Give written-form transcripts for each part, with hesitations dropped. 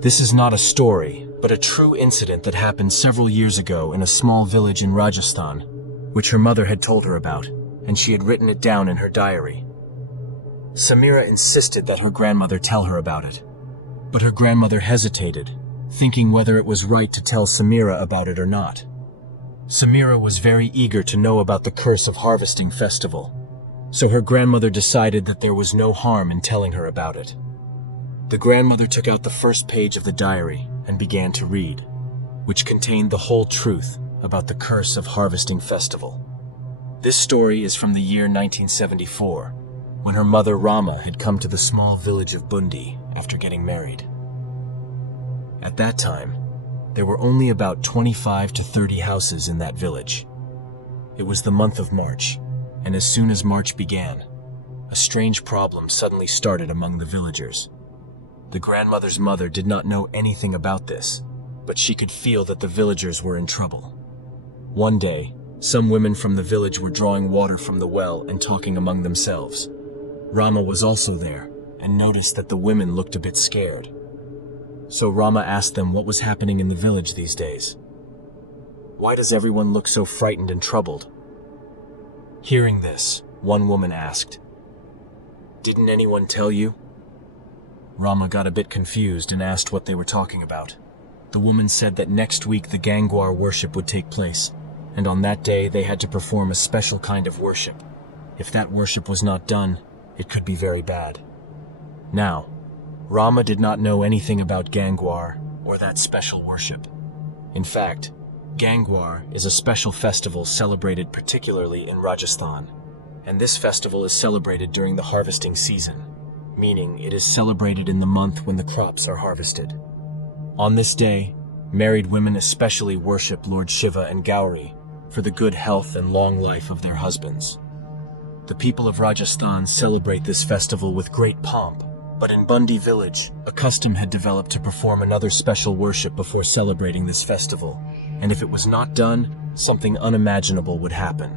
This is not a story, but a true incident that happened several years ago in a small village in Rajasthan, which her mother had told her about, and she had written it down in her diary. Samira insisted that her grandmother tell her about it, but her grandmother hesitated, thinking whether it was right to tell Samira about it or not. Samira was very eager to know about the Curse of Harvesting festival, so her grandmother decided that there was no harm in telling her about it. The grandmother took out the first page of the diary and began to read, which contained the whole truth about the Curse of Harvesting festival. This story is from the year 1974, when her mother Rama had come to the small village of Bundi after getting married. At that time, there were only about 25 to 30 houses in that village. It was the month of March, and as soon as March began, a strange problem suddenly started among the villagers. The grandmother's mother did not know anything about this, but she could feel that the villagers were in trouble. One day, some women from the village were drawing water from the well and talking among themselves. Rama was also there and noticed that the women looked a bit scared. So Rama asked them what was happening in the village these days. Why does everyone look so frightened and troubled? Hearing this, one woman asked, "Didn't anyone tell you?" Rama got a bit confused and asked what they were talking about. The woman said that next week the Gangwar worship would take place, and on that day they had to perform a special kind of worship. If that worship was not done, it could be very bad. Now, Rama did not know anything about Gangwar or that special worship. In fact, Gangwar is a special festival celebrated particularly in Rajasthan, and this festival is celebrated during the harvesting season, meaning it is celebrated in the month when the crops are harvested. On this day, married women especially worship Lord Shiva and Gauri for the good health and long life of their husbands. The people of Rajasthan celebrate this festival with great pomp, but in Bundi village, a custom had developed to perform another special worship before celebrating this festival, and if it was not done, something unimaginable would happen.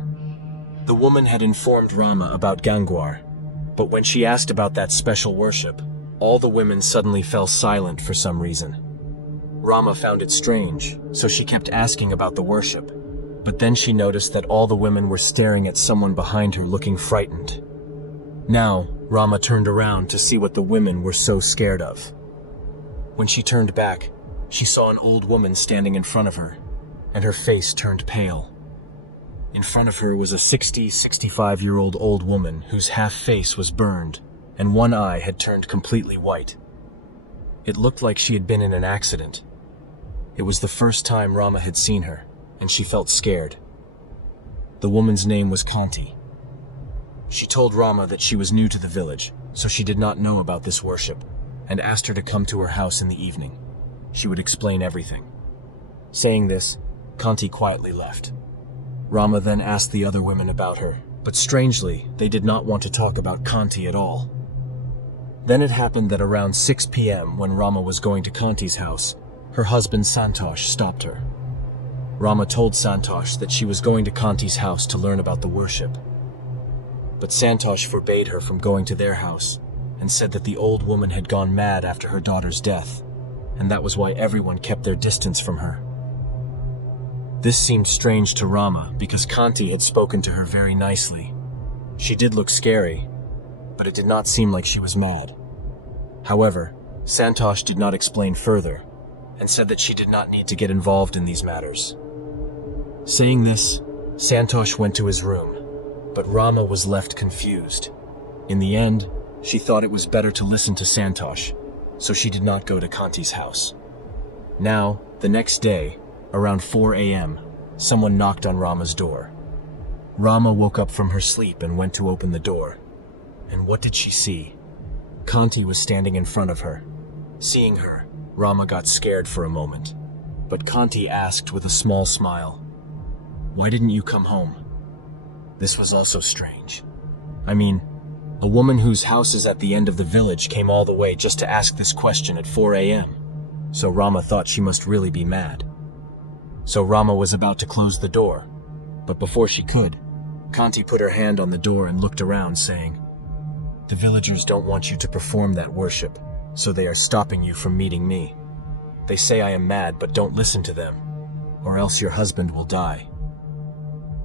The woman had informed Rama about Gangwar, but when she asked about that special worship, all the women suddenly fell silent for some reason. Rama found it strange, so she kept asking about the worship, but then she noticed that all the women were staring at someone behind her looking frightened. Now, Rama turned around to see what the women were so scared of. When she turned back, she saw an old woman standing in front of her, and her face turned pale. In front of her was a 65-year-old old woman whose half face was burned, and one eye had turned completely white. It looked like she had been in an accident. It was the first time Rama had seen her, and she felt scared. The woman's name was Kanti. She told Rama that she was new to the village, so she did not know about this worship, and asked her to come to her house in the evening. She would explain everything. Saying this, Kanti quietly left. Rama then asked the other women about her, but strangely, they did not want to talk about Kanti at all. Then it happened that around 6 p.m. when Rama was going to Kanti's house, her husband Santosh stopped her. Rama told Santosh that she was going to Kanti's house to learn about the worship. But Santosh forbade her from going to their house and said that the old woman had gone mad after her daughter's death, and that was why everyone kept their distance from her. This seemed strange to Rama because Kanti had spoken to her very nicely. She did look scary, but it did not seem like she was mad. However, Santosh did not explain further and said that she did not need to get involved in these matters. Saying this, Santosh went to his room, but Rama was left confused. In the end, she thought it was better to listen to Santosh, so she did not go to Kanti's house. Now, the next day, around 4 a.m., someone knocked on Rama's door. Rama woke up from her sleep and went to open the door. And what did she see? Kanti was standing in front of her. Seeing her, Rama got scared for a moment, but Kanti asked with a small smile, "Why didn't you come home?" This was also strange. I mean, a woman whose house is at the end of the village came all the way just to ask this question at 4 a.m., so Rama thought she must really be mad. So Rama was about to close the door, but before she could, Kanti put her hand on the door and looked around, saying, "The villagers don't want you to perform that worship, so they are stopping you from meeting me." They say I am mad, but don't listen to them, or else your husband will die."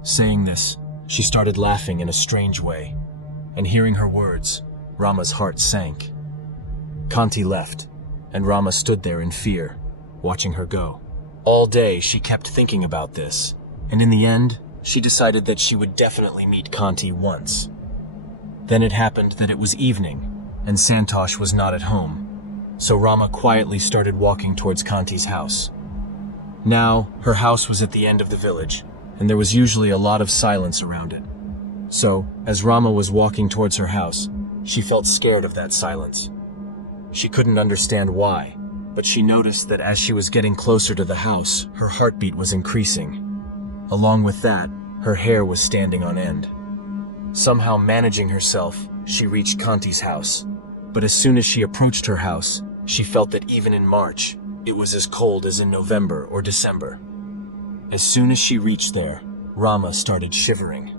Saying this, she started laughing in a strange way, and hearing her words, Rama's heart sank. Kanti left, and Rama stood there in fear, watching her go. All day she kept thinking about this, and in the end, she decided that she would definitely meet Kanti once. Then it happened that it was evening, and Santosh was not at home, so Rama quietly started walking towards Kanti's house. Now, her house was at the end of the village, and there was usually a lot of silence around it. So, as Rama was walking towards her house, she felt scared of that silence. She couldn't understand why, but she noticed that as she was getting closer to the house, her heartbeat was increasing. Along with that, her hair was standing on end. Somehow managing herself, she reached Kanti's house. But as soon as she approached her house, she felt that even in March, it was as cold as in November or December. As soon as she reached there, Rama started shivering.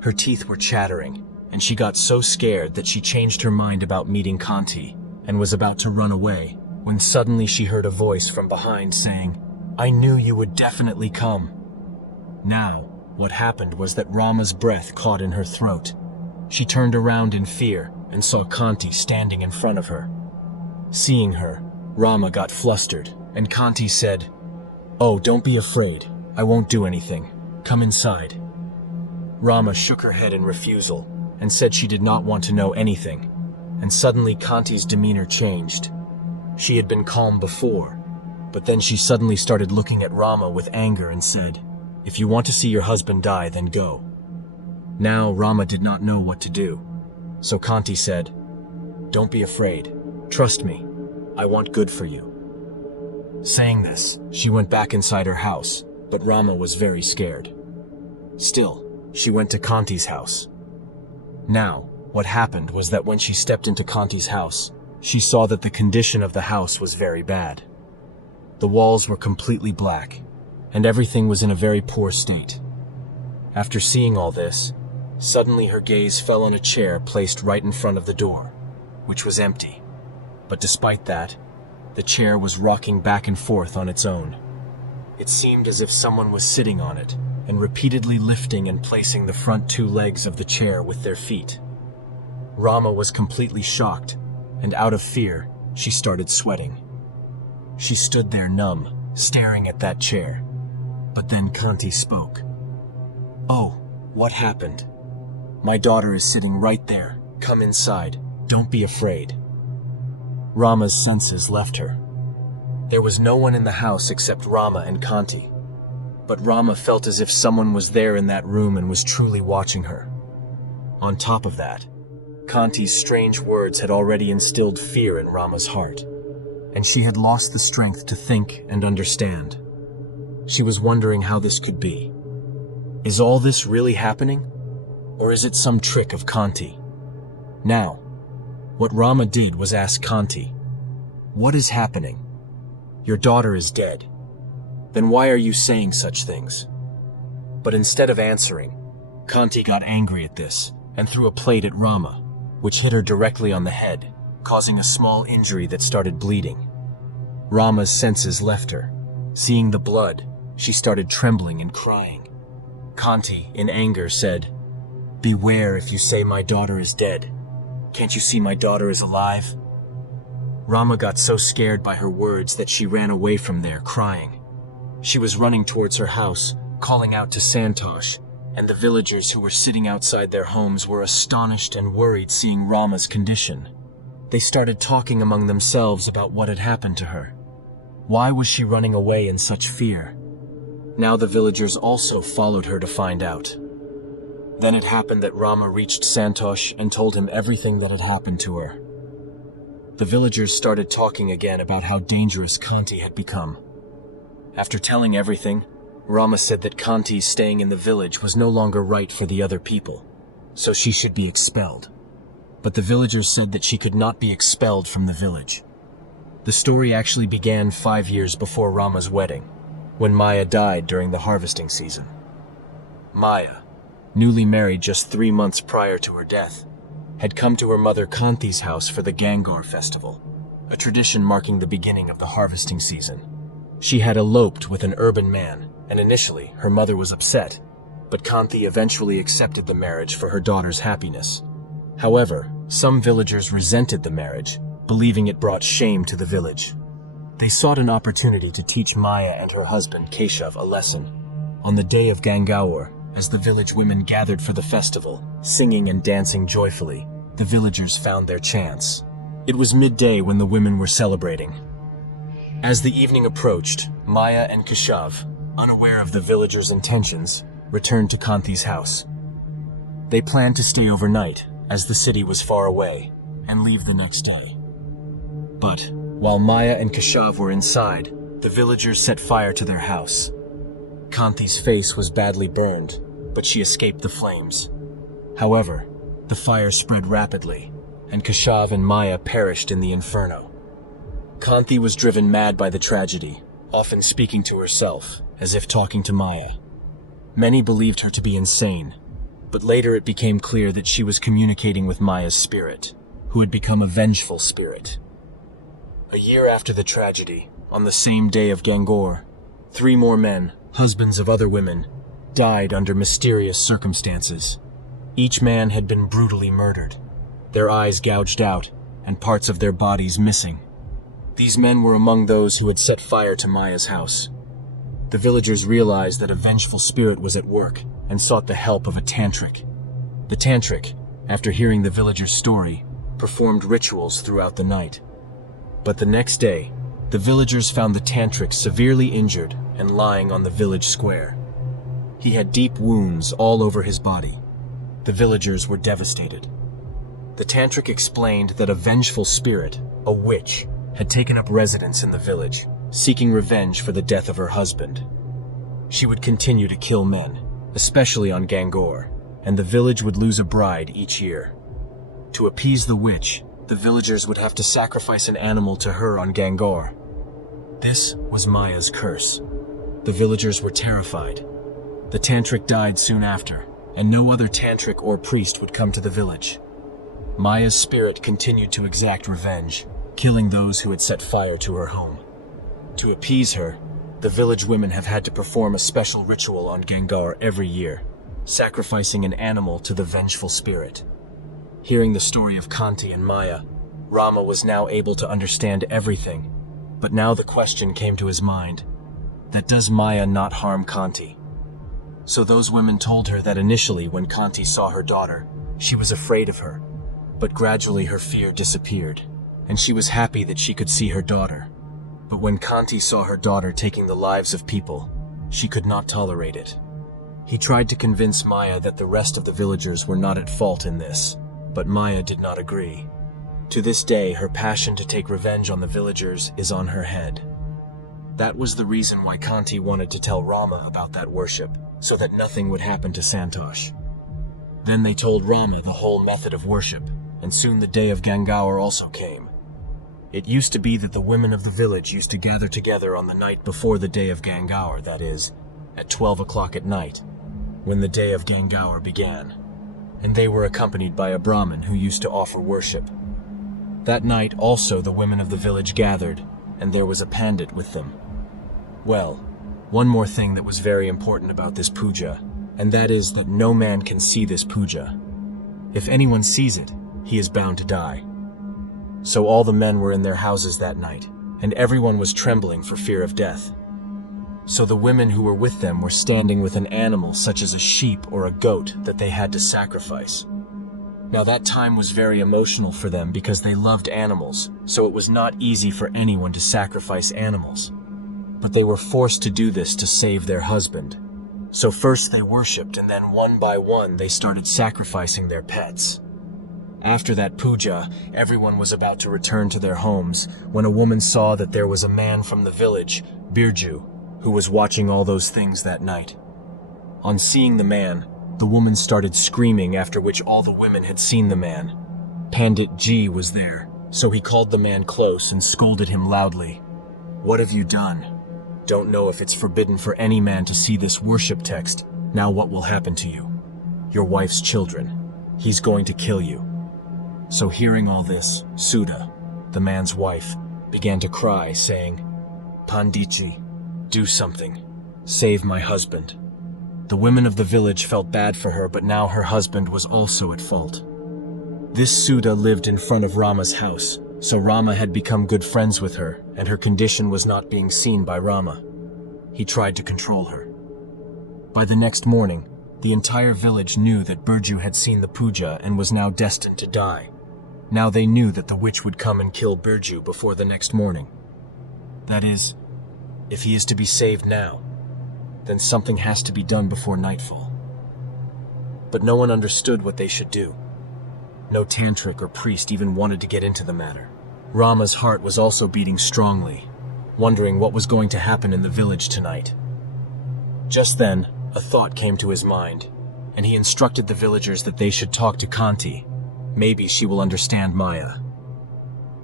Her teeth were chattering, and she got so scared that she changed her mind about meeting Kanti and was about to run away, when suddenly she heard a voice from behind saying, "I knew you would definitely come." Now, what happened was that Rama's breath caught in her throat. She turned around in fear and saw Kanti standing in front of her. Seeing her, Rama got flustered, and Kanti said, "Oh, don't be afraid. I won't do anything. Come inside." Rama shook her head in refusal and said she did not want to know anything, and suddenly Kanti's demeanor changed. She had been calm before, but then she suddenly started looking at Rama with anger and said, "If you want to see your husband die, then go." Now Rama did not know what to do, so Kanti said, "Don't be afraid. Trust me. I want good for you." Saying this, she went back inside her house, but Rama was very scared. Still, she went to Kanti's house. Now, what happened was that when she stepped into Kanti's house, she saw that the condition of the house was very bad. The walls were completely black, and everything was in a very poor state. After seeing all this, suddenly her gaze fell on a chair placed right in front of the door, which was empty. But despite that, the chair was rocking back and forth on its own. It seemed as if someone was sitting on it and repeatedly lifting and placing the front two legs of the chair with their feet. Rama was completely shocked, and out of fear, she started sweating. She stood there numb, staring at that chair. But then Kanti spoke. "Oh, what happened? My daughter is sitting right there. Come inside. Don't be afraid." Rama's senses left her. There was no one in the house except Rama and Kanti. But Rama felt as if someone was there in that room and was truly watching her. On top of that, Kanti's strange words had already instilled fear in Rama's heart, and she had lost the strength to think and understand. She was wondering how this could be. Is all this really happening? Or is it some trick of Kanti? Now, what Rama did was ask Kanti, "What is happening? Your daughter is dead. Then why are you saying such things?" But instead of answering, Kanti got angry at this and threw a plate at Rama, which hit her directly on the head, causing a small injury that started bleeding. Rama's senses left her. Seeing the blood, she started trembling and crying. Kanti, in anger, said, "Beware if you say my daughter is dead. Can't you see my daughter is alive?" Rama got so scared by her words that she ran away from there, crying. She was running towards her house, calling out to Santosh, and the villagers who were sitting outside their homes were astonished and worried seeing Rama's condition. They started talking among themselves about what had happened to her. Why was she running away in such fear? Now the villagers also followed her to find out. Then it happened that Rama reached Santosh and told him everything that had happened to her. The villagers started talking again about how dangerous Kanti had become. After telling everything, Rama said that Kanti staying in the village was no longer right for the other people, so she should be expelled. But the villagers said that she could not be expelled from the village. The story actually began 5 years before Rama's wedding, when Maya died during the harvesting season. Maya, newly married just 3 months prior to her death, had come to her mother Kanti's house for the Gangar festival. a tradition marking the beginning of the harvesting season. She had eloped with an urban man, and initially her mother was upset, but Kanthi eventually accepted the marriage for her daughter's happiness. However, some villagers resented the marriage, believing it brought shame to the village. They sought an opportunity to teach Maya and her husband Keshav a lesson. On the day of Gangaur, as the village women gathered for the festival, singing and dancing joyfully, the villagers found their chance. It was midday when the women were celebrating. As the evening approached, Maya and Keshav, unaware of the villagers' intentions, returned to Kanthi's house. They planned to stay overnight, as the city was far away, and leave the next day. But, while Maya and Keshav were inside, the villagers set fire to their house. Kanthi's face was badly burned, but she escaped the flames. However, the fire spread rapidly, and Keshav and Maya perished in the inferno. Kanthi was driven mad by the tragedy, often speaking to herself, as if talking to Maya. Many believed her to be insane, but later it became clear that she was communicating with Maya's spirit, who had become a vengeful spirit. A year after the tragedy, on the same day of Gangaur, 3 more men, husbands of other women, died under mysterious circumstances. Each man had been brutally murdered, their eyes gouged out, and parts of their bodies missing. These men were among those who had set fire to Maya's house. The villagers realized that a vengeful spirit was at work and sought the help of a tantric. The tantric, after hearing the villagers' story, performed rituals throughout the night. But the next day, the villagers found the tantric severely injured and lying on the village square. He had deep wounds all over his body. The villagers were devastated. The tantric explained that a vengeful spirit, a witch, had taken up residence in the village, seeking revenge for the death of her husband. She would continue to kill men, especially on Gangaur, and the village would lose a bride each year. To appease the witch, the villagers would have to sacrifice an animal to her on Gangaur. This was Maya's curse. The villagers were terrified. The tantric died soon after, and no other tantric or priest would come to the village. Maya's spirit continued to exact revenge, killing those who had set fire to her home. To appease her, the village women have had to perform a special ritual on Gangaur every year, sacrificing an animal to the vengeful spirit. Hearing the story of Kanthi and Maya, Rama was now able to understand everything, but now the question came to his mind, that does Maya not harm Kanthi? So those women told her that initially when Kanthi saw her daughter, she was afraid of her, but gradually her fear disappeared, and she was happy that she could see her daughter. But when Kanthi saw her daughter taking the lives of people, she could not tolerate it. He tried to convince Maya that the rest of the villagers were not at fault in this, but Maya did not agree. To this day, her passion to take revenge on the villagers is on her head. That was the reason why Kanthi wanted to tell Rama about that worship, so that nothing would happen to Santosh. Then they told Rama the whole method of worship, and soon the day of Gangaur also came. It used to be that the women of the village used to gather together on the night before the day of Gangaur, that is, at 12 o'clock at night, when the day of Gangaur began, and they were accompanied by a Brahmin who used to offer worship. That night also the women of the village gathered, and there was a pandit with them. Well, one more thing that was very important about this puja, and that is that no man can see this puja. If anyone sees it, he is bound to die. So all the men were in their houses that night, and everyone was trembling for fear of death. So the women who were with them were standing with an animal such as a sheep or a goat that they had to sacrifice. Now that time was very emotional for them because they loved animals, so it was not easy for anyone to sacrifice animals. But they were forced to do this to save their husband. So first they worshipped, and then one by one they started sacrificing their pets. After that puja, everyone was about to return to their homes when a woman saw that there was a man from the village, Birju, who was watching all those things that night. On seeing the man, the woman started screaming, after which all the women had seen the man. Pandit G was there, so he called the man close and scolded him loudly. "What have you done? Don't know if it's forbidden for any man to see this worship text. Now what will happen to you? Your wife's children. He's going to kill you." So hearing all this, Sudha, the man's wife, began to cry, saying, "Pandichi, do something. Save my husband." The women of the village felt bad for her, but now her husband was also at fault. This Suda lived in front of Rama's house, so Rama had become good friends with her, and her condition was not being seen by Rama. He tried to control her. By the next morning, the entire village knew that Burju had seen the puja and was now destined to die. Now they knew that the witch would come and kill Burju before the next morning. That is, if he is to be saved now, then something has to be done before nightfall. But no one understood what they should do. No tantric or priest even wanted to get into the matter. Rama's heart was also beating strongly, wondering what was going to happen in the village tonight. Just then, a thought came to his mind, and he instructed the villagers that they should talk to Kanti. Maybe she will understand Maya.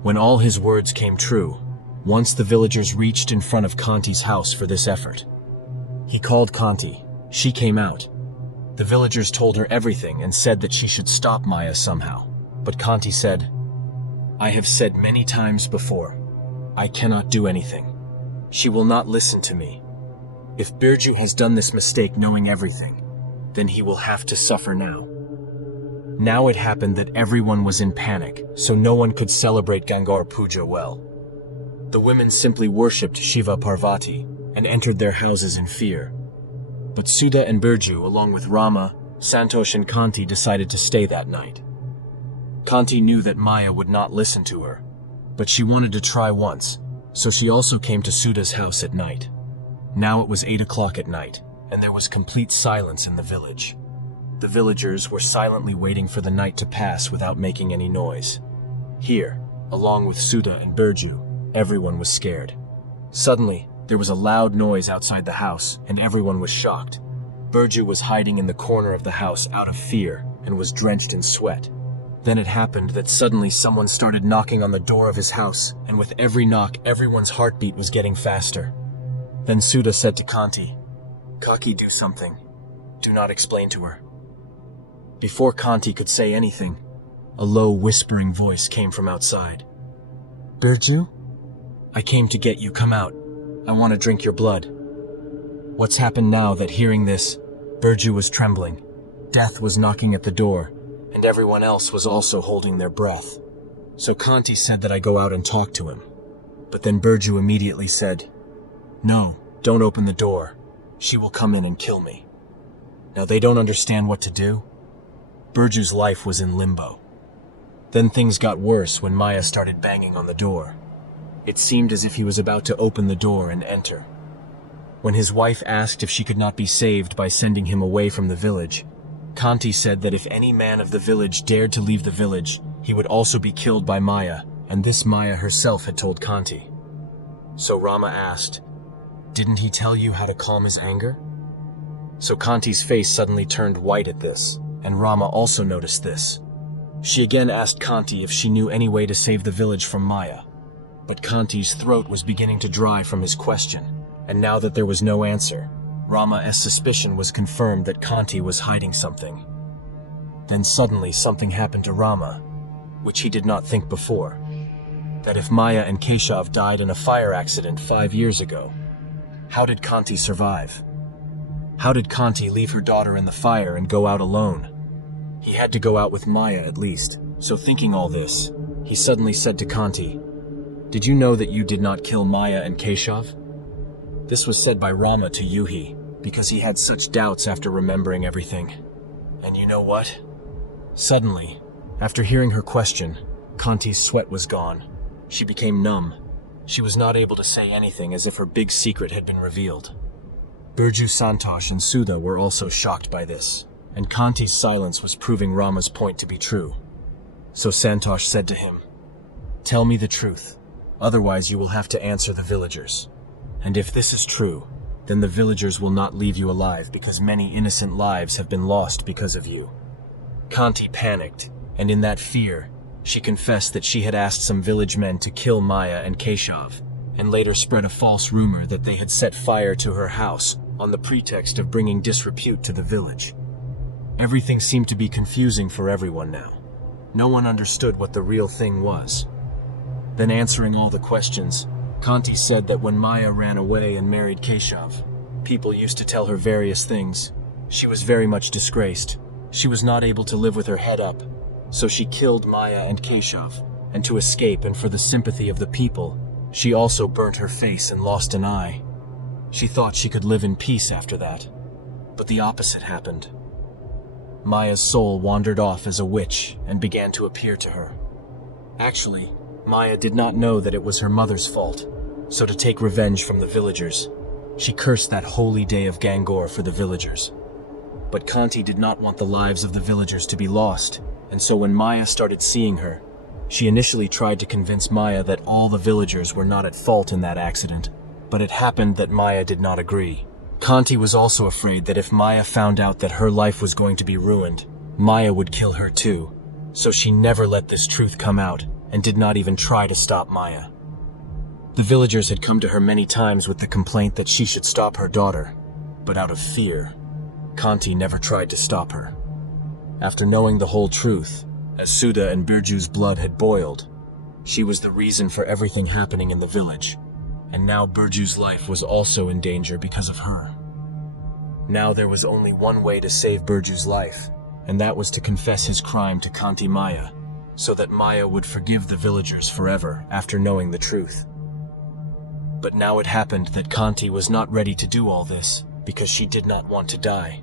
When all his words came true, once the villagers reached in front of Kanti's house for this effort. He called Kanti. She came out. The villagers told her everything and said that she should stop Maya somehow. But Kanti said, "I have said many times before, I cannot do anything. She will not listen to me. If Birju has done this mistake knowing everything, then he will have to suffer now." Now it happened that everyone was in panic, so no one could celebrate Gangaur Puja well. The women simply worshipped Shiva Parvati and entered their houses in fear. But Suda and Birju, along with Rama, Santosh and Kanti, decided to stay that night. Kanti knew that Maya would not listen to her, but she wanted to try once, so she also came to Suda's house at night. Now it was 8 o'clock at night, and there was complete silence in the village. The villagers were silently waiting for the night to pass without making any noise. Here, along with Suda and Birju, everyone was scared. Suddenly, there was a loud noise outside the house, and everyone was shocked. Birju was hiding in the corner of the house out of fear and was drenched in sweat. Then it happened that suddenly someone started knocking on the door of his house, and with every knock, everyone's heartbeat was getting faster. Then Suda said to Kanti, "Kaki, do something. Do not explain to her." Before Kanti could say anything, a low whispering voice came from outside. "Birju? I came to get you. Come out. I want to drink your blood." What's happened now that hearing this, Birju was trembling. Death was knocking at the door, and everyone else was also holding their breath. So Kanti said that I go out and talk to him. But then Birju immediately said, "No, don't open the door. She will come in and kill me." Now they don't understand what to do. Birju's life was in limbo. Then things got worse when Maya started banging on the door. It seemed as if he was about to open the door and enter. When his wife asked if she could not be saved by sending him away from the village, Kanti said that if any man of the village dared to leave the village, he would also be killed by Maya, and this Maya herself had told Kanti. So Rama asked, "Didn't he tell you how to calm his anger?" So Kanti's face suddenly turned white at this, and Rama also noticed this. She again asked Kanti if she knew any way to save the village from Maya. But Kanti's throat was beginning to dry from his question, and now that there was no answer, Rama's suspicion was confirmed that Kanti was hiding something. Then suddenly something happened to Rama, which he did not think before. That if Maya and Keshav died in a fire accident 5 years ago, how did Kanti survive? How did Kanti leave her daughter in the fire and go out alone? He had to go out with Maya at least, so thinking all this, he suddenly said to Kanti, "Did you know that you did not kill Maya and Keshav?" This was said by Rama to Yuhi, because he had such doubts after remembering everything. And you know what? Suddenly, after hearing her question, Kanti's sweat was gone. She became numb. She was not able to say anything, as if her big secret had been revealed. Birju, Santosh, and Suda were also shocked by this, and Kanti's silence was proving Rama's point to be true. So Santosh said to him, "Tell me the truth, otherwise you will have to answer the villagers. And if this is true, then the villagers will not leave you alive because many innocent lives have been lost because of you." Kanti panicked, and in that fear, she confessed that she had asked some village men to kill Maya and Keshav, and later spread a false rumor that they had set fire to her house on the pretext of bringing disrepute to the village. Everything seemed to be confusing for everyone now. No one understood what the real thing was. Then answering all the questions, Kanti said that when Maya ran away and married Keshav, people used to tell her various things. She was very much disgraced. She was not able to live with her head up, so she killed Maya and Keshav, and to escape and for the sympathy of the people, she also burnt her face and lost an eye. She thought she could live in peace after that, but the opposite happened. Maya's soul wandered off as a witch and began to appear to her. Actually, Maya did not know that it was her mother's fault, so to take revenge from the villagers, she cursed that holy day of Gangor for the villagers. But Kanti did not want the lives of the villagers to be lost, and so when Maya started seeing her, she initially tried to convince Maya that all the villagers were not at fault in that accident, but it happened that Maya did not agree. Kanti was also afraid that if Maya found out that her life was going to be ruined, Maya would kill her too, so she never let this truth come out and did not even try to stop Maya. The villagers had come to her many times with the complaint that she should stop her daughter, but out of fear, Kanti never tried to stop her. After knowing the whole truth, as Suda and Birju's blood had boiled, she was the reason for everything happening in the village, and now Birju's life was also in danger because of her. Now there was only one way to save Birju's life, and that was to confess his crime to Kanti Maya, so that Maya would forgive the villagers forever after knowing the truth. But now it happened that Kanti was not ready to do all this because she did not want to die.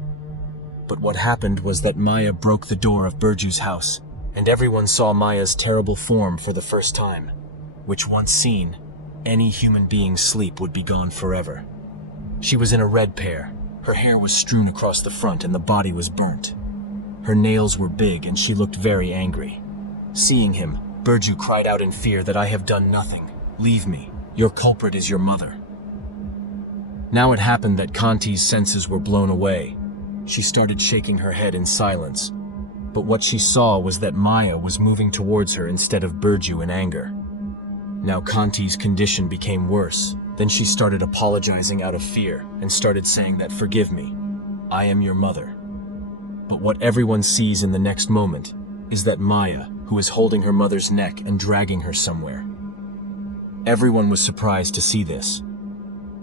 But what happened was that Maya broke the door of Birju's house, and everyone saw Maya's terrible form for the first time, which once seen, any human being's sleep would be gone forever. She was in a red pear, her hair was strewn across the front and the body was burnt. Her nails were big and she looked very angry. Seeing him, Birju cried out in fear that I have done nothing. Leave me. Your culprit is your mother. Now it happened that Kanti's senses were blown away. She started shaking her head in silence, but what she saw was that Maya was moving towards her instead of Birju in anger. Now Kanti's condition became worse. Then she started apologizing out of fear and started saying that forgive me, I am your mother. But what everyone sees in the next moment is that Maya, who is holding her mother's neck and dragging her somewhere. Everyone was surprised to see this.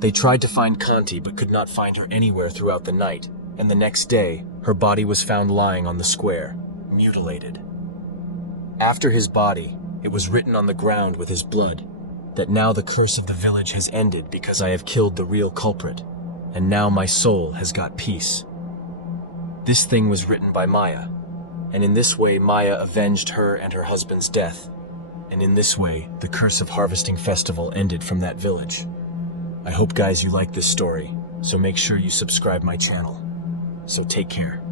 They tried to find Kanti but could not find her anywhere throughout the night, and the next day, her body was found lying on the square, mutilated. After his body, it was written on the ground with his blood that now the curse of the village has ended because I have killed the real culprit, and now my soul has got peace. This thing was written by Maya, and in this way Maya avenged her and her husband's death, and in this way the curse of Harvesting Festival ended from that village. I hope guys you like this story, so make sure you subscribe my channel. So take care.